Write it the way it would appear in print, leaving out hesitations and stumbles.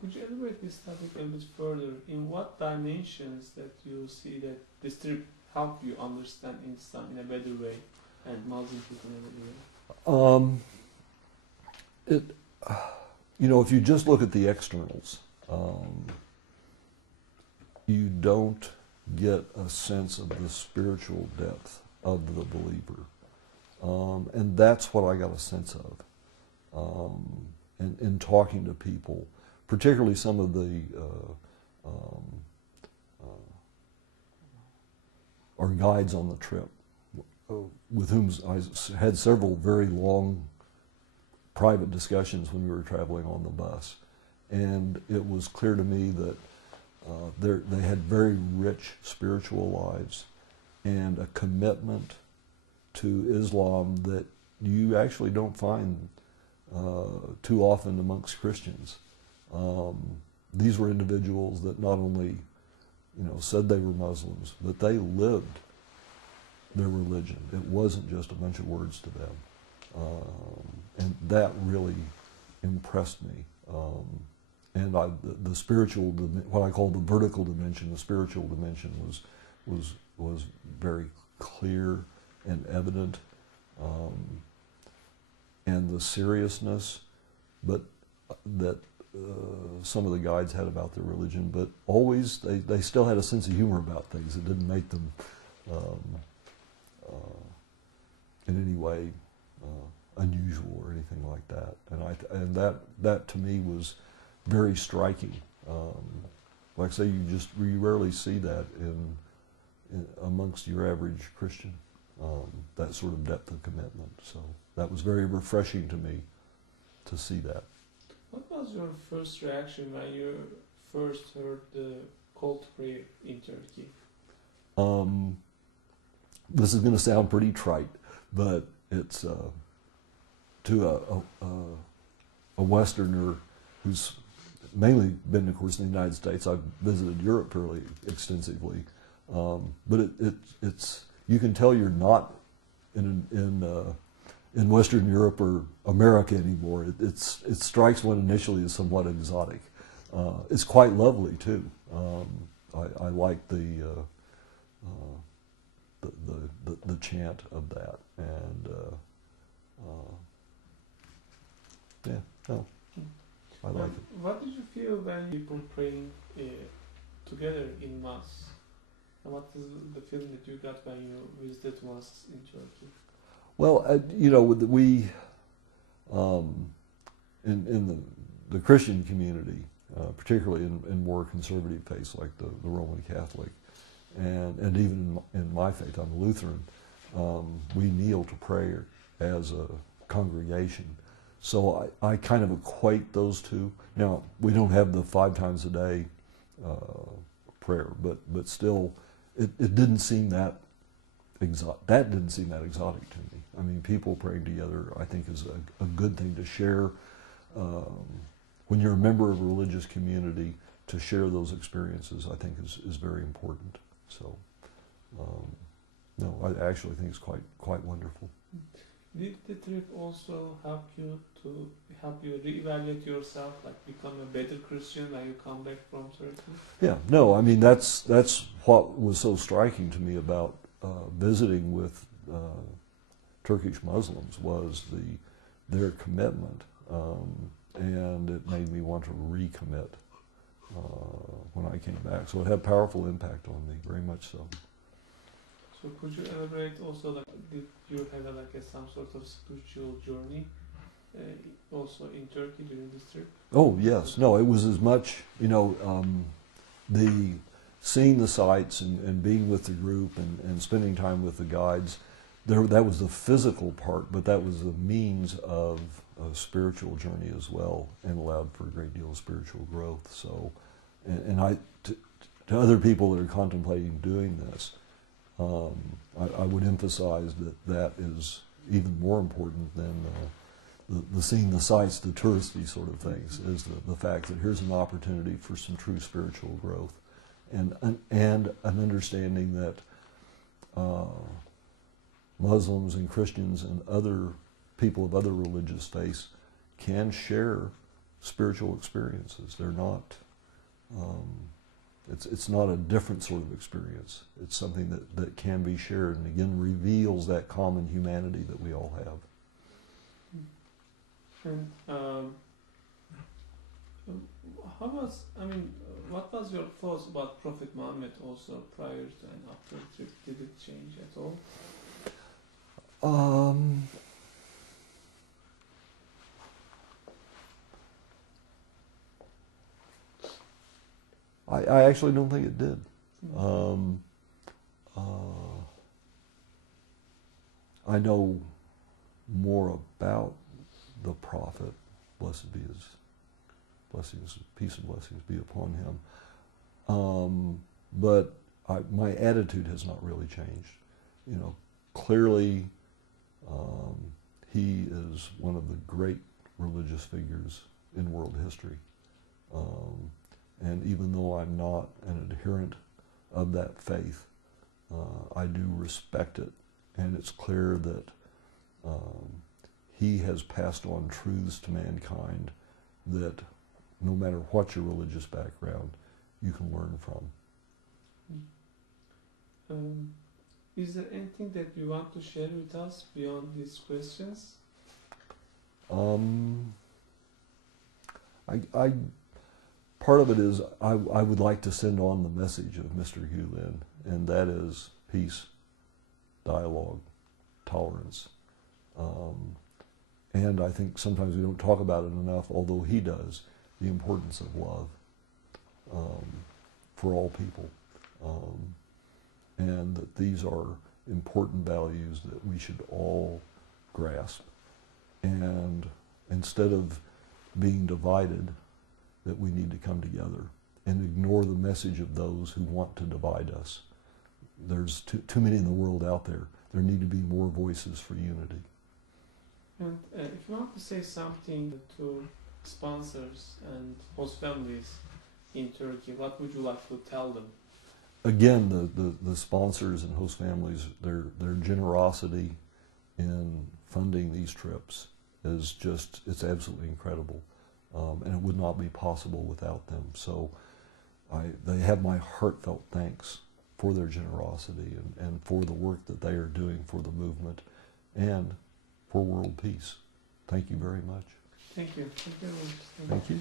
Could you elaborate this topic a bit further? In what dimensions that you see that this trip help you understand Islam in a better way and Muslim people in a better way? If you just look at the externals, you don't get a sense of the spiritual depth of the believer. And that's what I got a sense of in talking to people, particularly some of the our guides on the trip, with whom I had several very long private discussions when we were traveling on the bus. And it was clear to me that they had very rich spiritual lives and a commitment to Islam that you actually don't find too often amongst Christians. These were individuals that not only, said they were Muslims, but they lived their religion. It wasn't just a bunch of words to them. And that really impressed me. And the spiritual, what I call the vertical dimension, the spiritual dimension was very clear and evident. And the seriousness, but that some of the guides had about their religion, but always they still had a sense of humor about things. It didn't make them in any way unusual or anything like that. And that to me was very striking. Like I say, you rarely see that in amongst your average Christian, that sort of depth of commitment. So that was very refreshing to me to see that. What was your first reaction when you first heard the call to prayer in Turkey? This is going to sound pretty trite, but it's to a Westerner who's mainly been, of course, in the United States. I've visited Europe fairly extensively, but it's you can tell you're not in Western Europe or America anymore. It strikes one initially as somewhat exotic. It's quite lovely too. I like the chant of that, and I like it. What did you feel when people praying together in mass? And what is the feeling that you got when you visited mosques in Turkey? Well, we in the Christian community, particularly in more conservative faiths like the Roman Catholic, and even in my faith, I'm a Lutheran, we kneel to prayer as a congregation. So I kind of equate those two. Now, we don't have the 5 times a day prayer, but still, it didn't seem that exotic. That didn't seem that exotic to me. I mean, people praying together, I think, is a good thing to share. When you're a member of a religious community, to share those experiences, I think, is very important. So, no, I actually think it's quite wonderful. Did the trip also help you reevaluate yourself, like become a better Christian when you come back from Turkey? Yeah, no, I mean that's what was so striking to me about visiting with Turkish Muslims was their commitment, and it made me want to recommit when I came back. So it had a powerful impact on me, very much so. So could you elaborate also, like, did you have some sort of spiritual journey also in Turkey during this trip? Oh yes, no, it was as much, the seeing the sights and being with the group and spending time with the guides. That was the physical part, but that was the means of a spiritual journey as well, and allowed for a great deal of spiritual growth. So, to other people that are contemplating doing this, I would emphasize that is even more important than the seeing the sights, the touristy sort of things, is the fact that here's an opportunity for some true spiritual growth, and an understanding that Muslims and Christians and other people of other religious faiths can share spiritual experiences. They're not, it's not a different sort of experience. It's something that can be shared and again reveals that common humanity that we all have. And what was your thoughts about Prophet Muhammad also prior to and after the trip? Did it change at all? I actually don't think it did. I know more about the Prophet, blessed be his blessings, peace and blessings be upon him. But my attitude has not really changed. You know, clearly he is one of the great religious figures in world history. And even though I'm not an adherent of that faith, I do respect it. And it's clear that he has passed on truths to mankind that no matter what your religious background, you can learn from. Is there anything that you want to share with us beyond these questions? Part of it is I would like to send on the message of Mr. Gulen, and that is peace, dialogue, tolerance. And I think sometimes we don't talk about it enough, although he does, the importance of love for all people. And that these are important values that we should all grasp. And instead of being divided, that we need to come together and ignore the message of those who want to divide us. There's too many in the world out there. There need to be more voices for unity. And if you want to say something to sponsors and host families in Turkey, what would you like to tell them? Again, the sponsors and host families, their generosity in funding these trips is just, it's absolutely incredible. And it would not be possible without them. So they have my heartfelt thanks for their generosity and for the work that they are doing for the movement and for world peace. Thank you very much. Thank you. Thank you. Thank you.